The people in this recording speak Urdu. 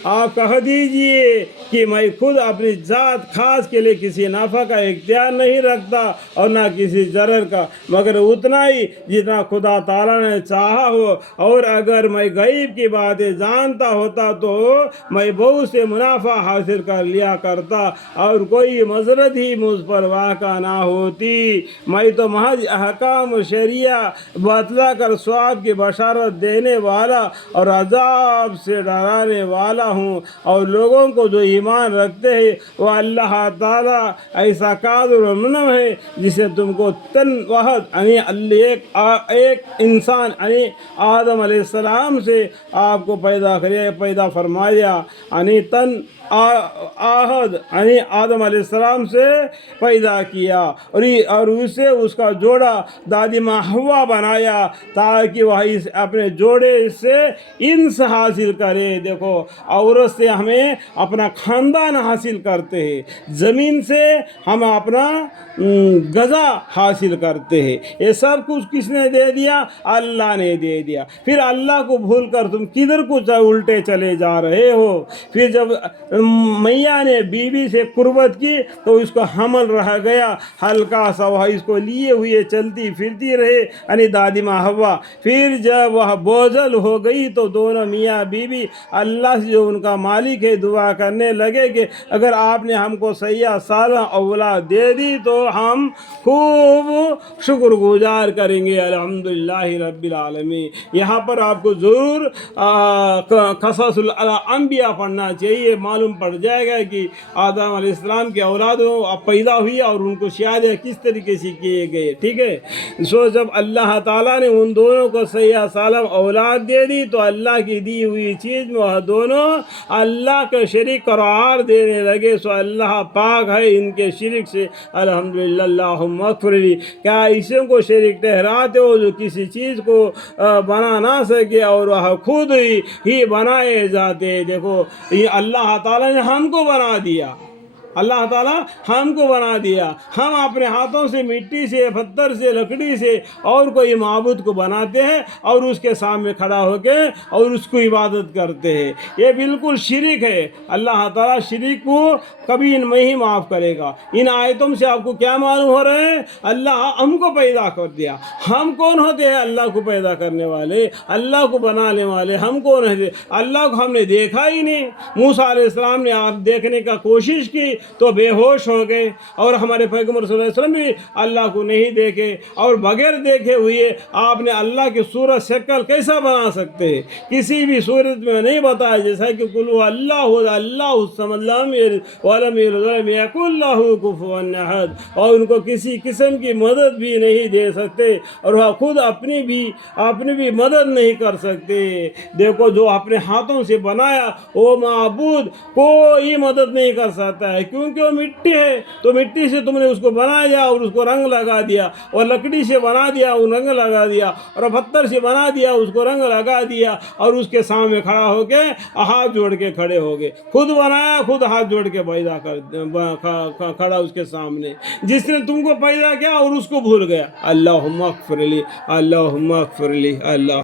آپ کہہ دیجئے کہ میں خود اپنی ذات خاص کے لیے کسی نفع کا اختیار نہیں رکھتا اور نہ کسی ضرر کا، مگر اتنا ہی جتنا خدا تعالیٰ نے چاہا ہو، اور اگر میں غیب کی باتیں جانتا ہوتا تو میں بہت سے منافع حاصل کر لیا کرتا اور کوئی مضرت ہی مجھ پر واقع نہ ہوتی۔ میں تو محض احکام شریعہ بتلا کر ثواب کی بشارت دینے والا اور عذاب سے ڈرانے والا ہوں، اور لوگوں کو جو ایمان رکھتے ہیں وہ اللہ تعالیٰ ایسا قادر و منعم ہے جسے تم کو تن واحد یعنی ایک انسان یعنی آدم علیہ السلام سے آپ کو پیدا فرمایا، یعنی تن آہد یعنی آدم علیہ السلام سے پیدا کیا اور اسے اس کا جوڑا دادی ماں حوا بنایا تاکہ وہ اپنے جوڑے سے انس حاصل کرے۔ دیکھو، عورت سے ہمیں اپنا خاندان حاصل کرتے ہیں، زمین سے ہم اپنا غذا حاصل کرتے ہیں، یہ سب کچھ کس نے دے دیا؟ اللہ نے دے دیا۔ پھر اللہ کو بھول کر تم کدھر کو الٹے چلے جا رہے ہو؟ پھر جب میاں نے بیوی سے قربت کی تو اس کو حمل رہ گیا ہلکا سا، وہ اس کو لیے ہوئے چلتی پھرتی رہے یعنی دادی ماں حوا۔ پھر جب وہ بوجھل ہو گئی تو دونوں میاں بیوی اللہ سے جو ان کا مالک ہے دعا کرنے لگے کہ اگر آپ نے ہم کو صحیح صالح اولاد دے دی تو ہم خوب شکر گزار کریں گے، الحمدللہ رب العالمین۔ یہاں پر آپ کو ضرور قصص الانبیاء پڑھنا چاہیے، معلوم پڑ جائے گا کہ آدم علیہ السلام کے اولاد پیدا ہوئی اور ان کو شادی کس طریقے سے کیے گئے، ٹھیک ہے۔ جب اللہ تعالیٰ نے ان دونوں کو صحیح سالم اولاد دے دی تو اللہ کی دی ہوئی چیز میں وہ دونوں اللہ کے شریک قرار دینے لگے، سو اللہ پاک ہے ان کے شرک سے، الحمدللہ اللہم اغفر لی۔ کیا اسے کو شریک ٹھہراتے ہو جو کسی چیز کو بنا نہ سکے اور وہ خود ہی بنائے جاتے؟ دیکھو، یہ اللہ تعالیٰ نے ہم کو بنا دیا، اللہ تعالیٰ ہم کو بنا دیا، ہم اپنے ہاتھوں سے مٹی سے پتھر سے لکڑی سے اور کوئی معبود کو بناتے ہیں اور اس کے سامنے کھڑا ہو کے اور اس کو عبادت کرتے ہیں، یہ بالکل شرک ہے۔ اللہ تعالیٰ شرک کو کبھی نہیں معاف کرے گا۔ ان آیتوں سے آپ کو کیا معلوم ہو رہا ہے؟ اللہ ہم کو پیدا کر دیا، ہم کون ہوتے ہیں اللہ کو پیدا کرنے والے، اللہ کو بنانے والے ہم کون ہیں؟ اللہ کو ہم نے دیکھا ہی نہیں۔ موسیٰ علیہ السلام نے آپ دیکھنے کا کوشش کی تو بے ہوش ہو گئے، اور ہمارے پیغمبر صلی اللہ علیہ وسلم بھی اللہ کو نہیں دیکھے، اور بغیر دیکھے ہوئے آپ نے اللہ کی صورت شکل کیسا بنا سکتے ہیں؟ کسی بھی صورت میں نہیں بتایا، جیسا کہ قل هو اللہ اللہ الصمد لم یلد ولم یولد ولم یکن له کفوا احد، اور ان کو کسی قسم کی مدد بھی نہیں دے سکتے اور وہ خود اپنی بھی مدد نہیں کر سکتے۔ دیکھو، جو اپنے ہاتھوں سے بنایا وہ معبود کوئی مدد نہیں کر سکتا ہے، کیونکہ وہ مٹی ہے، تو مٹی سے تم نے اس کو بنایا اور اس کو رنگ لگا دیا، اور لکڑی سے بنا دیا اور رنگ لگا دیا، اور پتھر سے بنا دیا اس کو رنگ لگا دیا، اور اس کے سامنے کھڑا ہو کے ہاتھ جوڑ کے کھڑے ہو گئے، خود بنایا خود ہاتھ جوڑ کے پیدا کھڑا اس کے سامنے، جس نے تم کو پیدا کیا اور اس کو بھول گیا۔ اللہم اغفر لی، اللہم اغفر لی، اللہ